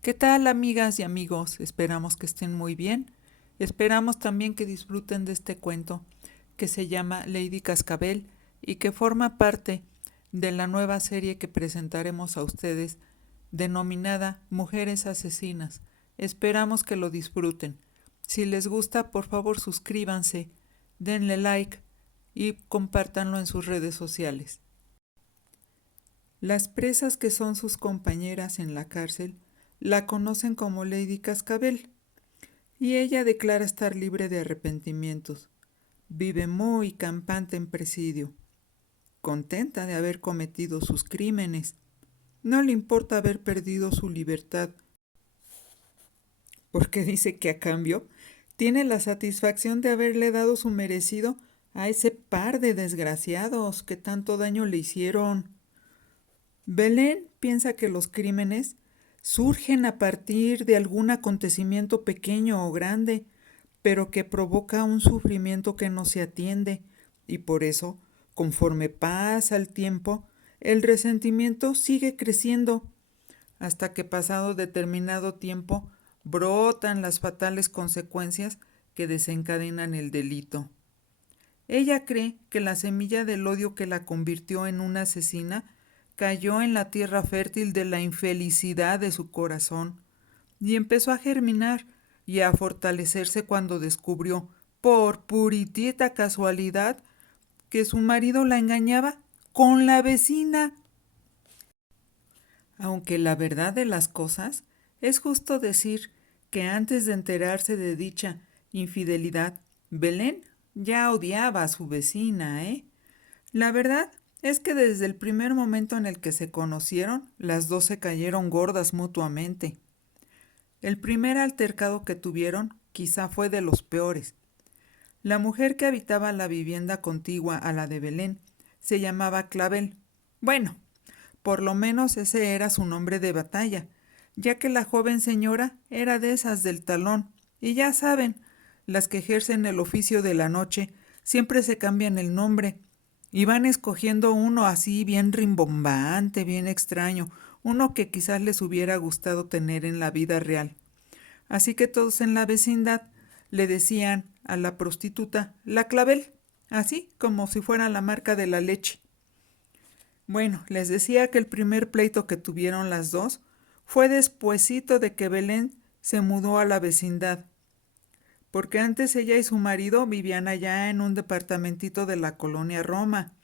¿Qué tal, amigas y amigos? Esperamos que estén muy bien. Esperamos también que disfruten de este cuento que se llama Lady Cascabel y que forma parte de la nueva serie que presentaremos a ustedes denominada Mujeres Asesinas. Esperamos que lo disfruten. Si les gusta, por favor suscríbanse, denle like y compártanlo en sus redes sociales. Las presas que son sus compañeras en la cárcel la conocen como Lady Cascabel y ella declara estar libre de arrepentimientos. Vive muy campante en presidio, contenta de haber cometido sus crímenes. No le importa haber perdido su libertad, porque dice que a cambio tiene la satisfacción de haberle dado su merecido a ese par de desgraciados que tanto daño le hicieron. Belén piensa que los crímenes surgen a partir de algún acontecimiento pequeño o grande, pero que provoca un sufrimiento que no se atiende, y por eso, conforme pasa el tiempo, el resentimiento sigue creciendo, hasta que pasado determinado tiempo brotan las fatales consecuencias que desencadenan el delito. Ella cree que la semilla del odio que la convirtió en una asesina cayó en la tierra fértil de la infelicidad de su corazón y empezó a germinar y a fortalecerse cuando descubrió, por puritita casualidad, que su marido la engañaba con la vecina. Aunque la verdad de las cosas es justo decir que antes de enterarse de dicha infidelidad, Belén ya odiaba a su vecina, ¿eh? La verdad es que desde el primer momento en el que se conocieron, las dos se cayeron gordas mutuamente. El primer altercado que tuvieron quizá fue de los peores. La mujer que habitaba la vivienda contigua a la de Belén se llamaba Clavel. Bueno, por lo menos ese era su nombre de batalla, ya que la joven señora era de esas del talón, y ya saben, las que ejercen el oficio de la noche siempre se cambian el nombre y van escogiendo uno así bien rimbombante, bien extraño, uno que quizás les hubiera gustado tener en la vida real. Así que todos en la vecindad le decían a la prostituta la Clavel, así como si fuera la marca de la leche. Bueno, les decía que el primer pleito que tuvieron las dos fue despuesito de que Belén se mudó a la vecindad, porque antes ella y su marido vivían allá en un departamentito de la colonia Roma,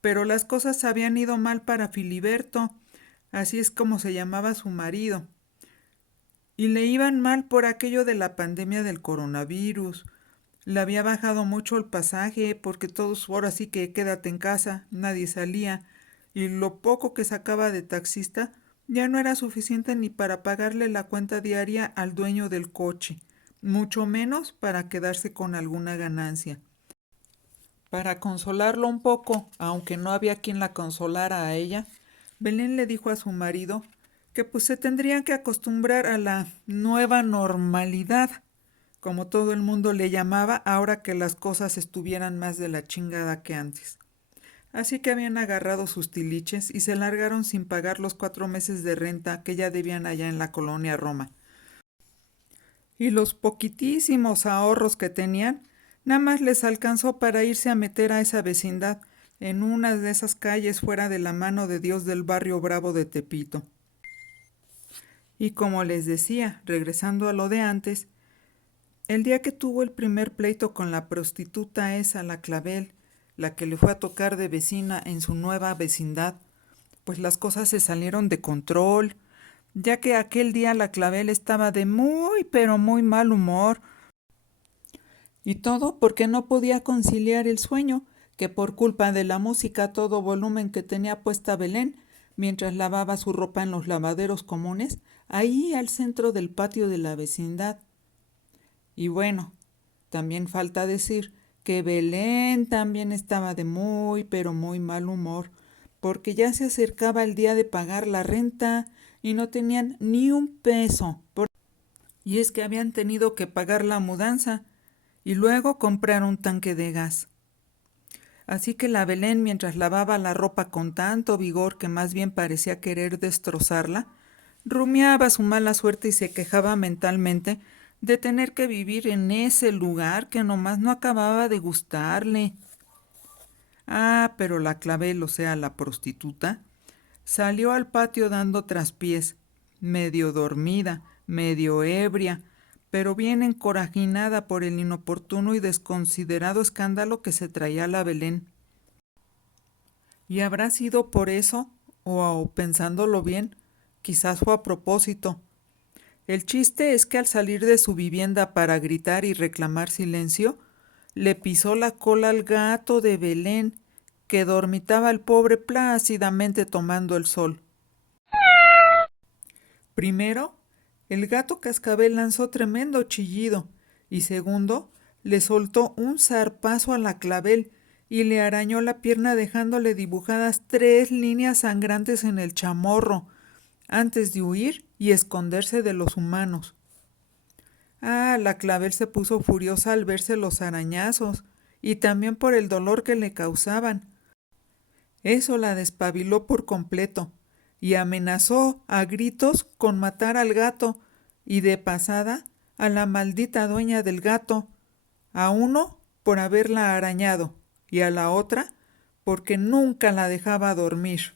pero las cosas habían ido mal para Filiberto, así es como se llamaba su marido, y le iban mal por aquello de la pandemia del coronavirus. Le había bajado mucho el pasaje porque todos ahora sí que quédate en casa, nadie salía, y lo poco que sacaba de taxista ya no era suficiente ni para pagarle la cuenta diaria al dueño del coche, mucho menos para quedarse con alguna ganancia. Para consolarlo un poco, aunque no había quien la consolara a ella, Belén le dijo a su marido que pues se tendrían que acostumbrar a la nueva normalidad, como todo el mundo le llamaba ahora que las cosas estuvieran más de la chingada que antes. Así que habían agarrado sus tiliches y se largaron sin pagar los 4 meses de renta que ya debían allá en la colonia Roma. Y los poquitísimos ahorros que tenían, nada más les alcanzó para irse a meter a esa vecindad, en una de esas calles fuera de la mano de Dios del barrio Bravo de Tepito. Y como les decía, regresando a lo de antes, el día que tuvo el primer pleito con la prostituta esa, la Clavel, la que le fue a tocar de vecina en su nueva vecindad, pues las cosas se salieron de control, ya que aquel día la Clavel estaba de muy pero muy mal humor, y todo porque no podía conciliar el sueño, que por culpa de la música a todo volumen que tenía puesta Belén, mientras lavaba su ropa en los lavaderos comunes, ahí al centro del patio de la vecindad. Y bueno, también falta decir que Belén también estaba de muy, pero muy mal humor, porque ya se acercaba el día de pagar la renta y no tenían ni un peso. Y es que habían tenido que pagar la mudanza y luego comprar un tanque de gas. Así que la Belén, mientras lavaba la ropa con tanto vigor que más bien parecía querer destrozarla, Rumiaba su mala suerte y se quejaba mentalmente de tener que vivir en ese lugar que nomás no acababa de gustarle. Ah, pero la Clavel, o sea, la prostituta, salió al patio dando traspiés, medio dormida, medio ebria, pero bien encorajinada por el inoportuno y desconsiderado escándalo que se traía la Belén. Y habrá sido por eso, o pensándolo bien, quizás fue a propósito. El chiste es que al salir de su vivienda para gritar y reclamar silencio, le pisó la cola al gato de Belén, que dormitaba al pobre plácidamente tomando el sol. Primero, el gato cascabel lanzó tremendo chillido, y segundo, le soltó un zarpazo a la Clavel y le arañó la pierna dejándole dibujadas 3 líneas sangrantes en el chamorro, antes de huir y esconderse de los humanos. Ah, la Clavel se puso furiosa al verse los arañazos, y también por el dolor que le causaban. Eso la despabiló por completo, y amenazó a gritos con matar al gato, y de pasada a la maldita dueña del gato, a uno por haberla arañado, y a la otra porque nunca la dejaba dormir.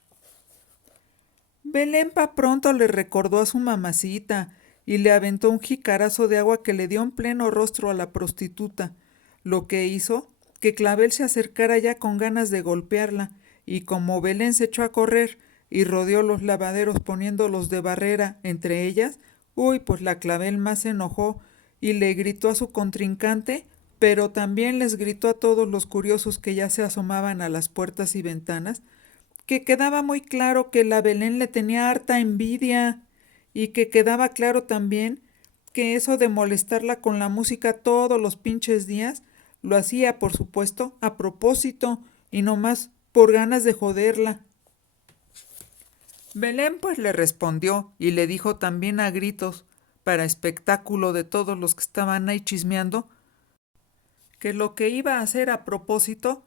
Belén pa pronto le recordó a su mamacita y le aventó un jicarazo de agua que le dio en pleno rostro a la prostituta, lo que hizo que Clavel se acercara ya con ganas de golpearla, y como Belén se echó a correr y rodeó los lavaderos poniéndolos de barrera entre ellas, pues la Clavel más se enojó y le gritó a su contrincante, pero también les gritó a todos los curiosos que ya se asomaban a las puertas y ventanas, que quedaba muy claro que la Belén le tenía harta envidia, y que quedaba claro también que eso de molestarla con la música todos los pinches días lo hacía, por supuesto, a propósito y no más por ganas de joderla. Belén pues le respondió y le dijo también a gritos, para espectáculo de todos los que estaban ahí chismeando, que lo que iba a hacer a propósito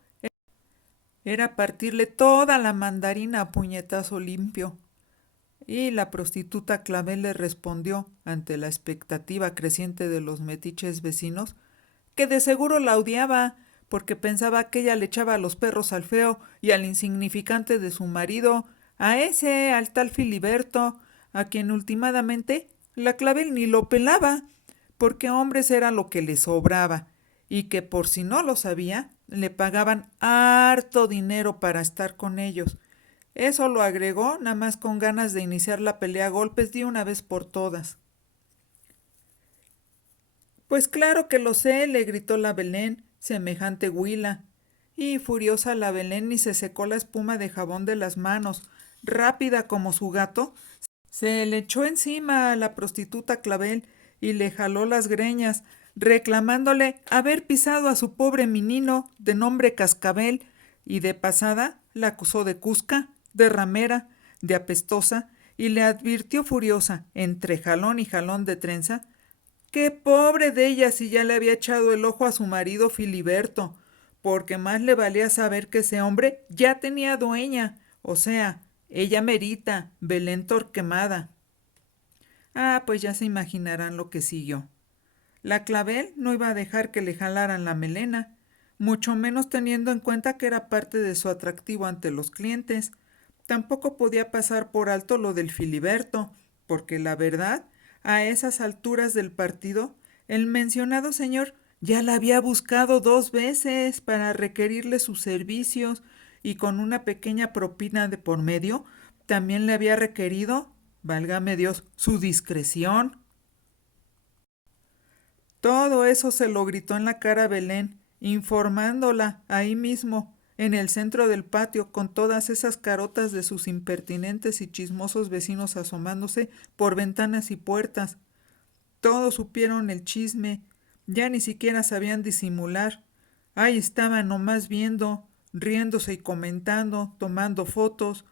era partirle toda la mandarina a puñetazo limpio. Y la prostituta Clavel le respondió, ante la expectativa creciente de los metiches vecinos, que de seguro la odiaba, porque pensaba que ella le echaba a los perros al feo y al insignificante de su marido, al tal Filiberto, a quien últimamente la Clavel ni lo pelaba, porque hombres era lo que le sobraba, y que por si no lo sabía, le pagaban harto dinero para estar con ellos. Eso lo agregó nada más con ganas de iniciar la pelea a golpes de una vez por todas. Pues claro que lo sé, le gritó la Belén, semejante huila. Y furiosa la Belén ni se secó la espuma de jabón de las manos. Rápida como su gato, se le echó encima a la prostituta Clavel y le jaló las greñas, reclamándole haber pisado a su pobre menino de nombre Cascabel, y de pasada la acusó de cusca, de ramera, de apestosa, y le advirtió furiosa, entre jalón y jalón de trenza, qué pobre de ella si ya le había echado el ojo a su marido Filiberto, porque más le valía saber que ese hombre ya tenía dueña, o sea, ella merita, Belén Torquemada. Ah, pues ya se imaginarán lo que siguió. La Clavel no iba a dejar que le jalaran la melena, mucho menos teniendo en cuenta que era parte de su atractivo ante los clientes. Tampoco podía pasar por alto lo del Filiberto, porque la verdad, a esas alturas del partido, el mencionado señor ya la había buscado 2 veces para requerirle sus servicios, y con una pequeña propina de por medio, también le había requerido, válgame Dios, su discreción. Todo eso se lo gritó en la cara Belén, informándola ahí mismo, en el centro del patio, con todas esas carotas de sus impertinentes y chismosos vecinos asomándose por ventanas y puertas. Todos supieron el chisme, ya ni siquiera sabían disimular. Ahí estaban nomás viendo, riéndose y comentando, tomando fotos.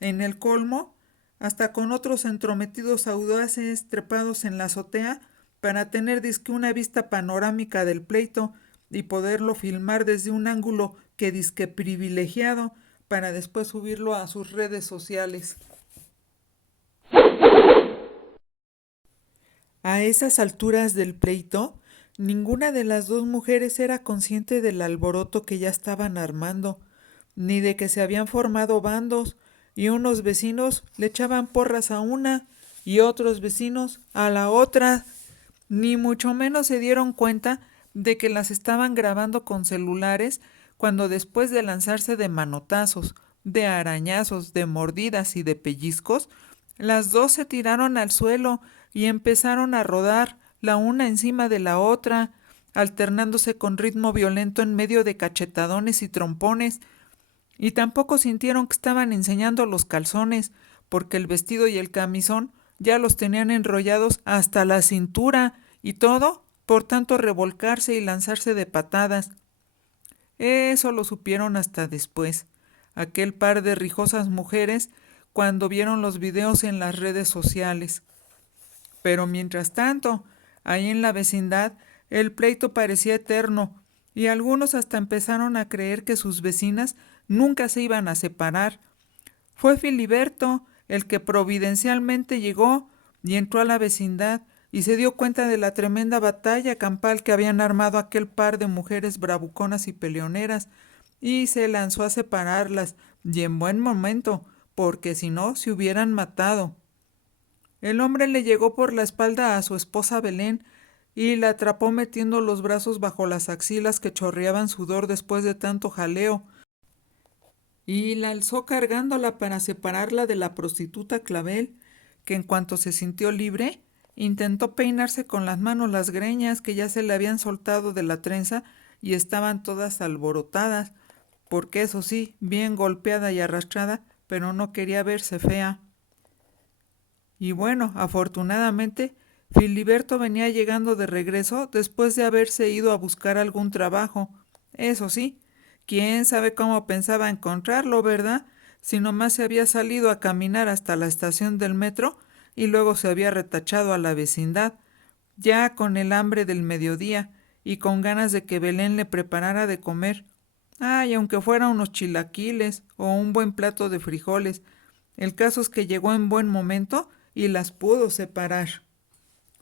En el colmo, hasta con otros entrometidos audaces trepados en la azotea para tener disque una vista panorámica del pleito y poderlo filmar desde un ángulo que disque privilegiado para después subirlo a sus redes sociales. A esas alturas del pleito, ninguna de las dos mujeres era consciente del alboroto que ya estaban armando, ni de que se habían formado bandos, y unos vecinos le echaban porras a una y otros vecinos a la otra, ni mucho menos se dieron cuenta de que las estaban grabando con celulares cuando después de lanzarse de manotazos, de arañazos, de mordidas y de pellizcos, las dos se tiraron al suelo y empezaron a rodar la una encima de la otra, alternándose con ritmo violento en medio de cachetadones y trompones, y tampoco sintieron que estaban enseñando los calzones, porque el vestido y el camisón ya los tenían enrollados hasta la cintura, y todo por tanto revolcarse y lanzarse de patadas. Eso lo supieron hasta después, aquel par de rijosas mujeres, cuando vieron los videos en las redes sociales. Pero mientras tanto, ahí en la vecindad, el pleito parecía eterno, y algunos hasta empezaron a creer que sus vecinas nunca se iban a separar. Fue Filiberto el que providencialmente llegó y entró a la vecindad y se dio cuenta de la tremenda batalla campal que habían armado aquel par de mujeres bravuconas y peleoneras, y se lanzó a separarlas, y en buen momento, porque si no se hubieran matado. El hombre le llegó por la espalda a su esposa Belén y la atrapó metiendo los brazos bajo las axilas que chorreaban sudor después de tanto jaleo, y la alzó cargándola para separarla de la prostituta Clavel, que en cuanto se sintió libre, intentó peinarse con las manos las greñas que ya se le habían soltado de la trenza y estaban todas alborotadas, porque eso sí, bien golpeada y arrastrada, pero no quería verse fea. Y bueno, afortunadamente, Filiberto venía llegando de regreso después de haberse ido a buscar algún trabajo. Eso sí, quién sabe cómo pensaba encontrarlo, ¿verdad? Si nomás se había salido a caminar hasta la estación del metro y luego se había retachado a la vecindad, ya con el hambre del mediodía y con ganas de que Belén le preparara de comer. Ay, aunque fuera unos chilaquiles o un buen plato de frijoles. El caso es que llegó en buen momento y las pudo separar.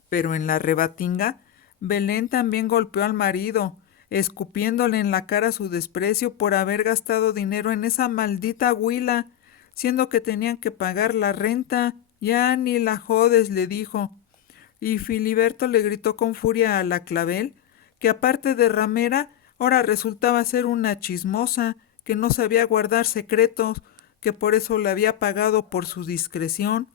Pero en la rebatinga, Belén también golpeó al marido, escupiéndole en la cara su desprecio por haber gastado dinero en esa maldita huila, siendo que tenían que pagar la renta. Ya ni la jodes, le dijo. Y Filiberto le gritó con furia a la Clavel, que aparte de ramera, ahora resultaba ser una chismosa, que no sabía guardar secretos, que por eso le había pagado por su discreción.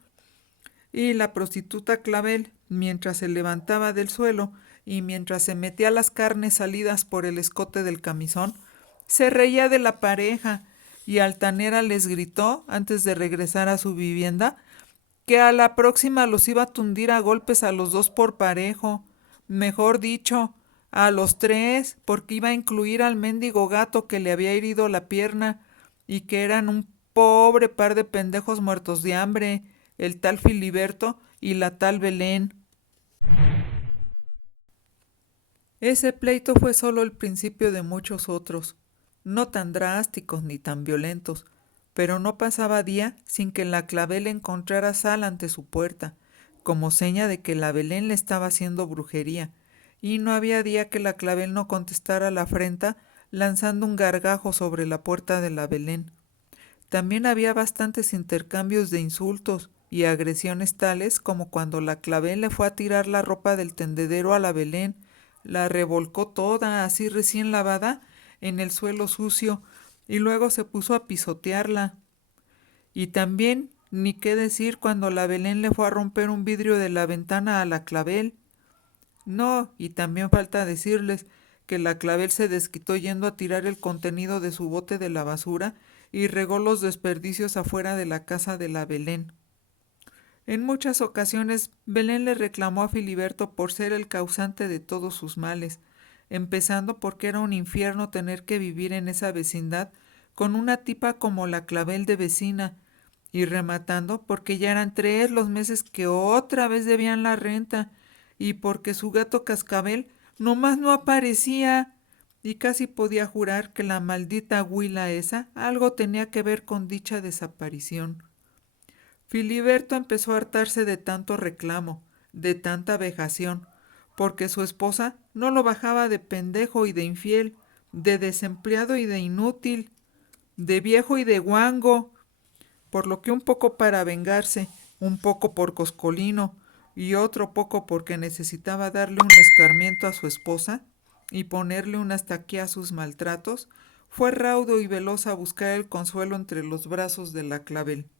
Y la prostituta Clavel, mientras se levantaba del suelo y mientras se metía las carnes salidas por el escote del camisón, se reía de la pareja, y altanera les gritó, antes de regresar a su vivienda, que a la próxima los iba a tundir a golpes a los dos por parejo, mejor dicho, a los tres, porque iba a incluir al mendigo gato que le había herido la pierna, y que eran un pobre par de pendejos muertos de hambre, el tal Filiberto y la tal Belén. Ese pleito fue solo el principio de muchos otros, no tan drásticos ni tan violentos, pero no pasaba día sin que la Clavel encontrara sal ante su puerta, como seña de que la Belén le estaba haciendo brujería, y no había día que la Clavel no contestara la afrenta lanzando un gargajo sobre la puerta de la Belén. También había bastantes intercambios de insultos y agresiones tales como cuando la Clavel le fue a tirar la ropa del tendedero a la Belén, la revolcó toda, así recién lavada, en el suelo sucio, y luego se puso a pisotearla. Y también, ni qué decir cuando la Belén le fue a romper un vidrio de la ventana a la Clavel. No, y también falta decirles que la Clavel se desquitó yendo a tirar el contenido de su bote de la basura y regó los desperdicios afuera de la casa de la Belén. En muchas ocasiones Belén le reclamó a Filiberto por ser el causante de todos sus males, empezando porque era un infierno tener que vivir en esa vecindad con una tipa como la Clavel de vecina, y rematando porque ya eran 3 los meses que otra vez debían la renta, y porque su gato Cascabel nomás no aparecía, y casi podía jurar que la maldita huila esa algo tenía que ver con dicha desaparición. Filiberto empezó a hartarse de tanto reclamo, de tanta vejación, porque su esposa no lo bajaba de pendejo y de infiel, de desempleado y de inútil, de viejo y de guango, por lo que un poco para vengarse, un poco por coscolino y otro poco porque necesitaba darle un escarmiento a su esposa y ponerle un hasta aquí a sus maltratos, fue raudo y veloz a buscar el consuelo entre los brazos de la Clavel.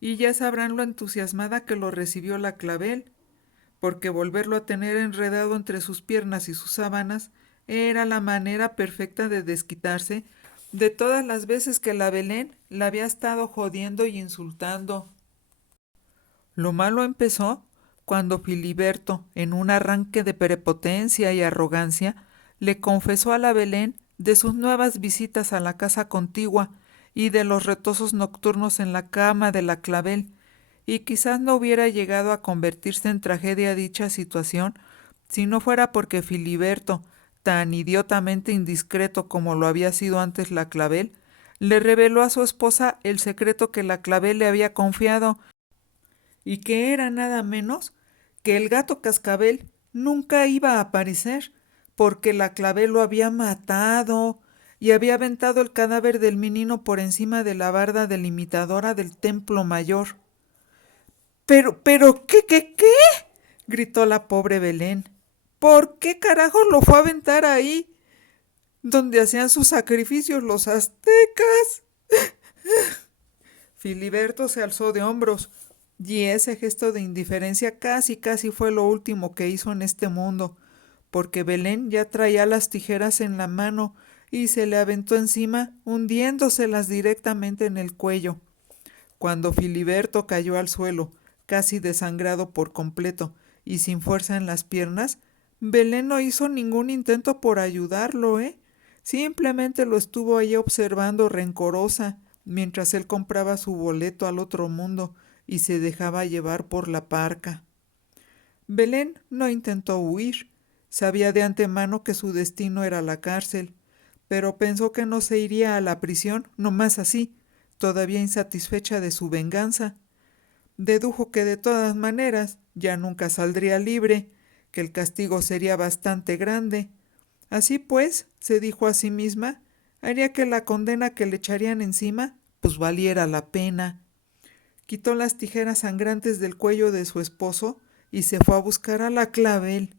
Y ya sabrán lo entusiasmada que lo recibió la Clavel, porque volverlo a tener enredado entre sus piernas y sus sábanas era la manera perfecta de desquitarse de todas las veces que la Belén la había estado jodiendo y insultando. Lo malo empezó cuando Filiberto, en un arranque de prepotencia y arrogancia, le confesó a la Belén de sus nuevas visitas a la casa contigua y de los retosos nocturnos en la cama de la Clavel, y quizás no hubiera llegado a convertirse en tragedia dicha situación si no fuera porque Filiberto, tan idiotamente indiscreto como lo había sido antes la Clavel, le reveló a su esposa el secreto que la Clavel le había confiado, y que era nada menos que el gato Cascabel nunca iba a aparecer, porque la Clavel lo había matado y había aventado el cadáver del menino por encima de la barda delimitadora del templo mayor. Pero, ¿qué? Gritó la pobre Belén. ¿Por qué carajo lo fue a aventar ahí, donde hacían sus sacrificios los aztecas? Filiberto se alzó de hombros, y ese gesto de indiferencia casi fue lo último que hizo en este mundo, porque Belén ya traía las tijeras en la mano y se le aventó encima, hundiéndoselas directamente en el cuello. Cuando Filiberto cayó al suelo, casi desangrado por completo y sin fuerza en las piernas, Belén no hizo ningún intento por ayudarlo, ¿eh? Simplemente lo estuvo ahí observando rencorosa, mientras él compraba su boleto al otro mundo y se dejaba llevar por la parca. Belén no intentó huir. Sabía de antemano que su destino era la cárcel, pero pensó que no se iría a la prisión nomás así, todavía insatisfecha de su venganza. Dedujo que de todas maneras ya nunca saldría libre, que el castigo sería bastante grande. Así pues, se dijo a sí misma, haría que la condena que le echarían encima, pues valiera la pena. Quitó las tijeras sangrantes del cuello de su esposo y se fue a buscar a la Clavel.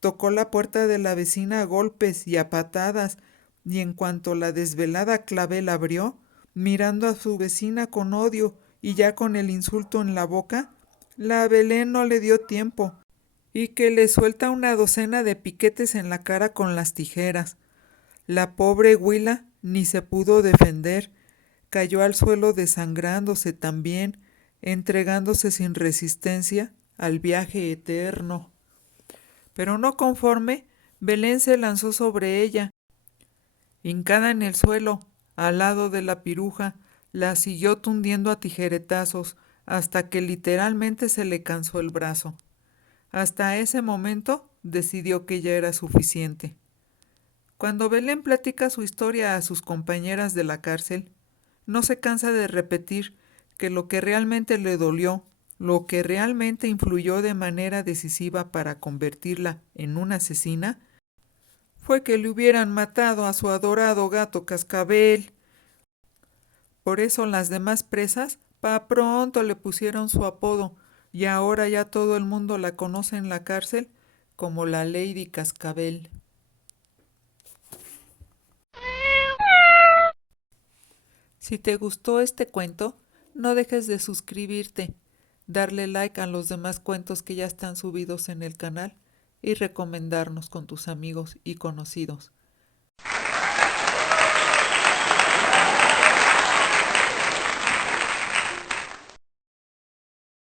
Tocó la puerta de la vecina a golpes y a patadas, y en cuanto la desvelada Clavel abrió, mirando a su vecina con odio y ya con el insulto en la boca, la Belén no le dio tiempo, y que le suelta una docena de piquetes en la cara con las tijeras. La pobre Huila ni se pudo defender, cayó al suelo desangrándose también, entregándose sin resistencia al viaje eterno. Pero no conforme, Belén se lanzó sobre ella. Hincada en el suelo, al lado de la piruja, la siguió tundiendo a tijeretazos hasta que literalmente se le cansó el brazo. Hasta ese momento decidió que ya era suficiente. Cuando Belén platica su historia a sus compañeras de la cárcel, no se cansa de repetir que lo que realmente le dolió, lo que realmente influyó de manera decisiva para convertirla en una asesina, fue que le hubieran matado a su adorado gato Cascabel. Por eso las demás presas pa' pronto le pusieron su apodo, y ahora ya todo el mundo la conoce en la cárcel como la Lady Cascabel. Si te gustó este cuento, no dejes de suscribirte, darle like a los demás cuentos que ya están subidos en el canal y recomendarnos con tus amigos y conocidos.